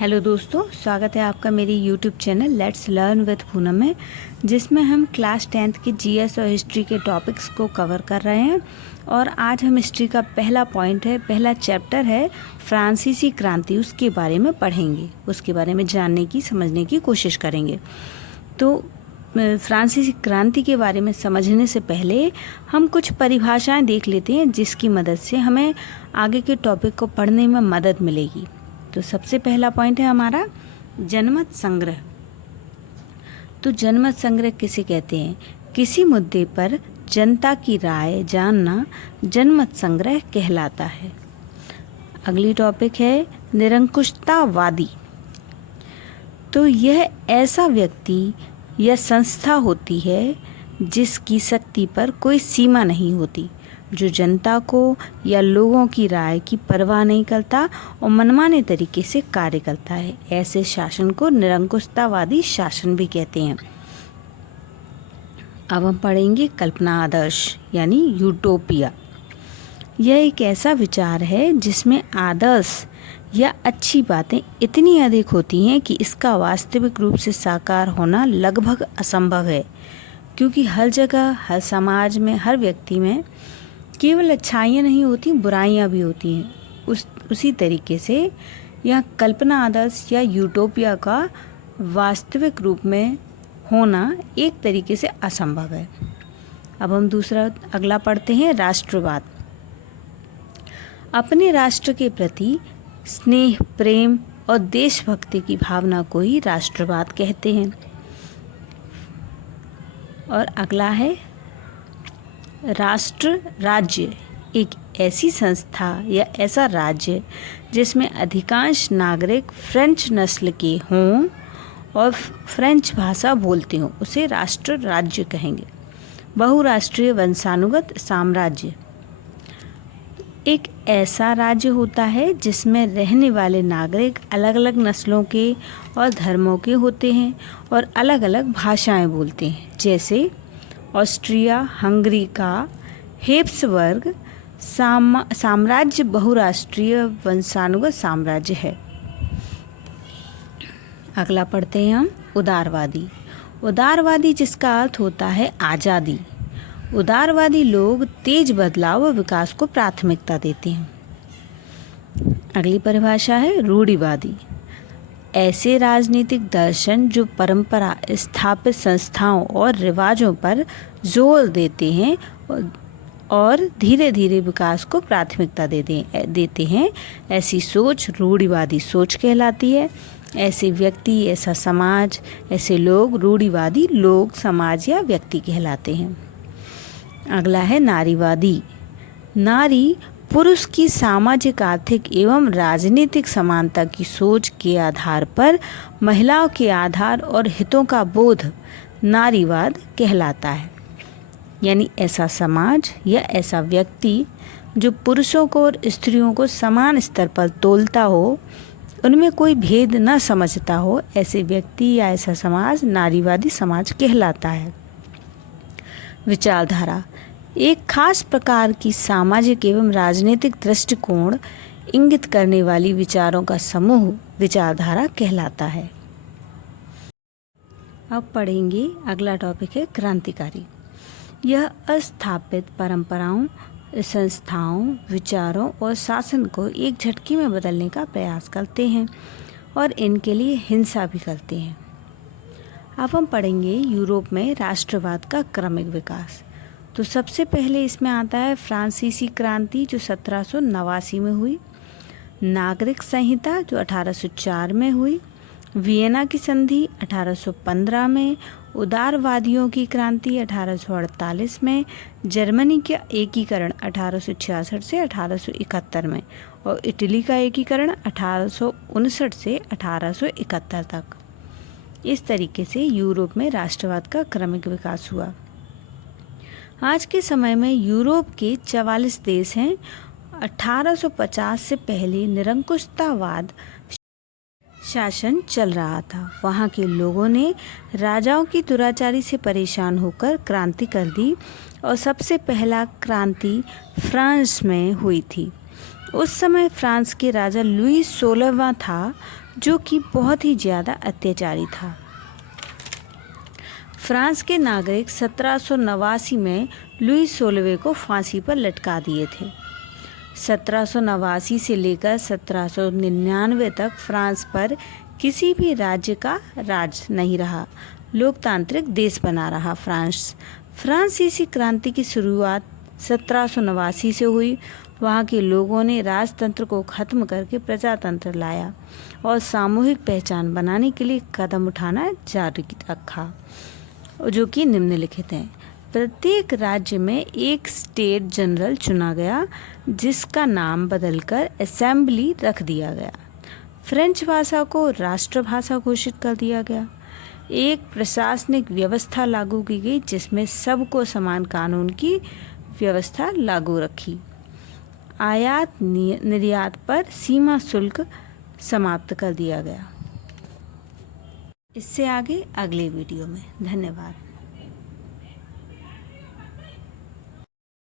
Hello दोस्तों, स्वागत है आपका मेरी YouTube channel let's learn with Poonam में, जिसमें हम क्लास 10th के जीएस और हिस्ट्री के टॉपिक्स को कवर कर रहे हैं। और आज हम हिस्ट्री का पहला चैप्टर है फ्रांसीसी क्रांति, उसके बारे में पढ़ेंगे, उसके बारे में जानने की समझने की कोशिश करेंगे। तो फ्रांसीसी क्रांति के बारे में समझने से पहले हम कुछ परिभाषाएं देख लेते हैं, जिसकी मदद से हमें आगे के टॉपिक को पढ़ने में मदद मिलेगी। तो सबसे पहला पॉइंट है हमारा जनमत संग्रह। तो जनमत संग्रह किसे कहते हैं? किसी मुद्दे पर जनता की राय जानना जनमत संग्रह कहलाता है। अगली टॉपिक है निरंकुशतावादी। तो यह ऐसा व्यक्ति या संस्था होती है जिसकी शक्ति पर कोई सीमा नहीं होती, जो जनता को या लोगों की राय की परवाह नहीं करता और मनमाने तरीके से कार्य करता है। ऐसे शासन को निरंकुशतावादी शासन भी कहते हैं। अब हम पढ़ेंगे कल्पना आदर्श यानी यूटोपिया। यह एक ऐसा विचार है जिसमें आदर्श या अच्छी बातें इतनी अधिक होती हैं कि इसका वास्तविक रूप से साकार होना लगभग असंभव है, क्योंकि हर जगह, हर समाज में, हर व्यक्ति में केवल अच्छाइयाँ नहीं होती, बुराइयाँ भी होती हैं। उसी तरीके से यह कल्पना आदर्श या यूटोपिया का वास्तविक रूप में होना एक तरीके से असंभव है। अब हम अगला पढ़ते हैं राष्ट्रवाद। अपने राष्ट्र के प्रति स्नेह, प्रेम और देशभक्ति की भावना को ही राष्ट्रवाद कहते हैं। और अगला है राष्ट्र राज्य। एक ऐसी संस्था या ऐसा राज्य जिसमें अधिकांश नागरिक फ्रेंच नस्ल के हों और फ्रेंच भाषा बोलते हों, उसे राष्ट्र राज्य कहेंगे। बहुराष्ट्रीय वंशानुगत साम्राज्य एक ऐसा राज्य होता है जिसमें रहने वाले नागरिक अलग अलग नस्लों के और धर्मों के होते हैं और अलग अलग भाषाएं बोलते हैं, जैसे ऑस्ट्रिया हंगरी का हेब्सबर्ग साम्राज्य बहुराष्ट्रीय वंशानुगत साम्राज्य है। अगला पढ़ते हैं हम उदारवादी। उदारवादी जिसका अर्थ होता है आज़ादी। उदारवादी लोग तेज बदलाव और विकास को प्राथमिकता देते हैं। अगली परिभाषा है रूढ़िवादी। ऐसे राजनीतिक दर्शन जो परंपरा स्थापित संस्थाओं और रिवाजों पर जोर देते हैं और धीरे धीरे विकास को प्राथमिकता देते हैं, ऐसी सोच रूढ़िवादी सोच कहलाती है। ऐसे व्यक्ति, ऐसा समाज, ऐसे लोग रूढ़िवादी लोग, समाज या व्यक्ति कहलाते हैं। अगला है नारीवादी। नारी पुरुष की सामाजिक, आर्थिक एवं राजनीतिक समानता की सोच के आधार पर महिलाओं के आधार और हितों का बोध नारीवाद कहलाता है। यानी ऐसा समाज या ऐसा व्यक्ति जो पुरुषों को और स्त्रियों को समान स्तर पर तोलता हो, उनमें कोई भेद न समझता हो, ऐसे व्यक्ति या ऐसा समाज नारीवादी समाज कहलाता है। विचारधारा एक खास प्रकार की सामाजिक एवं राजनीतिक दृष्टिकोण इंगित करने वाली विचारों का समूह विचारधारा कहलाता है। अब पढ़ेंगे अगला टॉपिक है क्रांतिकारी। यह अस्थापित परंपराओं, संस्थाओं, विचारों और शासन को एक झटके में बदलने का प्रयास करते हैं और इनके लिए हिंसा भी करते हैं। अब हम पढ़ेंगे यूरोप में राष्ट्रवाद का क्रमिक विकास। तो सबसे पहले इसमें आता है फ्रांसीसी क्रांति जो 1789 में हुई, नागरिक संहिता जो 1804 में हुई, वियना की संधि 1815 में, उदारवादियों की क्रांति 1848 में, जर्मनी का एकीकरण 1866 से 1871 में और इटली का एकीकरण 1859 से 1871 तक। इस तरीके से यूरोप में राष्ट्रवाद का क्रमिक विकास हुआ। आज के समय में यूरोप के 44 देश हैं। 1850 से पहले निरंकुशतावाद शासन चल रहा था। वहाँ के लोगों ने राजाओं की दुराचारी से परेशान होकर क्रांति कर दी और सबसे पहला क्रांति फ्रांस में हुई थी। उस समय फ्रांस के राजा लुई 16वां था, जो कि बहुत ही ज़्यादा अत्याचारी था। फ्रांस के नागरिक 1789 में लुई 16वें को फांसी पर लटका दिए थे। 1789 से लेकर 1799 तक फ्रांस पर किसी भी राज्य का राज नहीं रहा, लोकतांत्रिक देश बना रहा फ्रांस। फ्रांसीसी क्रांति की शुरुआत 1789 से हुई। वहाँ के लोगों ने राजतंत्र को खत्म करके प्रजातंत्र लाया और सामूहिक पहचान बनाने के लिए कदम उठाना जारी रखा, जो कि निम्नलिखित हैं। प्रत्येक राज्य में एक स्टेट जनरल चुना गया, जिसका नाम बदलकर असेंबली रख दिया गया। फ्रेंच भाषा को राष्ट्रभाषा घोषित कर दिया गया। एक प्रशासनिक व्यवस्था लागू की गई, जिसमें सबको समान कानून की व्यवस्था लागू रखी। आयात निर्यात पर सीमा शुल्क समाप्त कर दिया गया। इससे आगे अगले वीडियो में। धन्यवाद।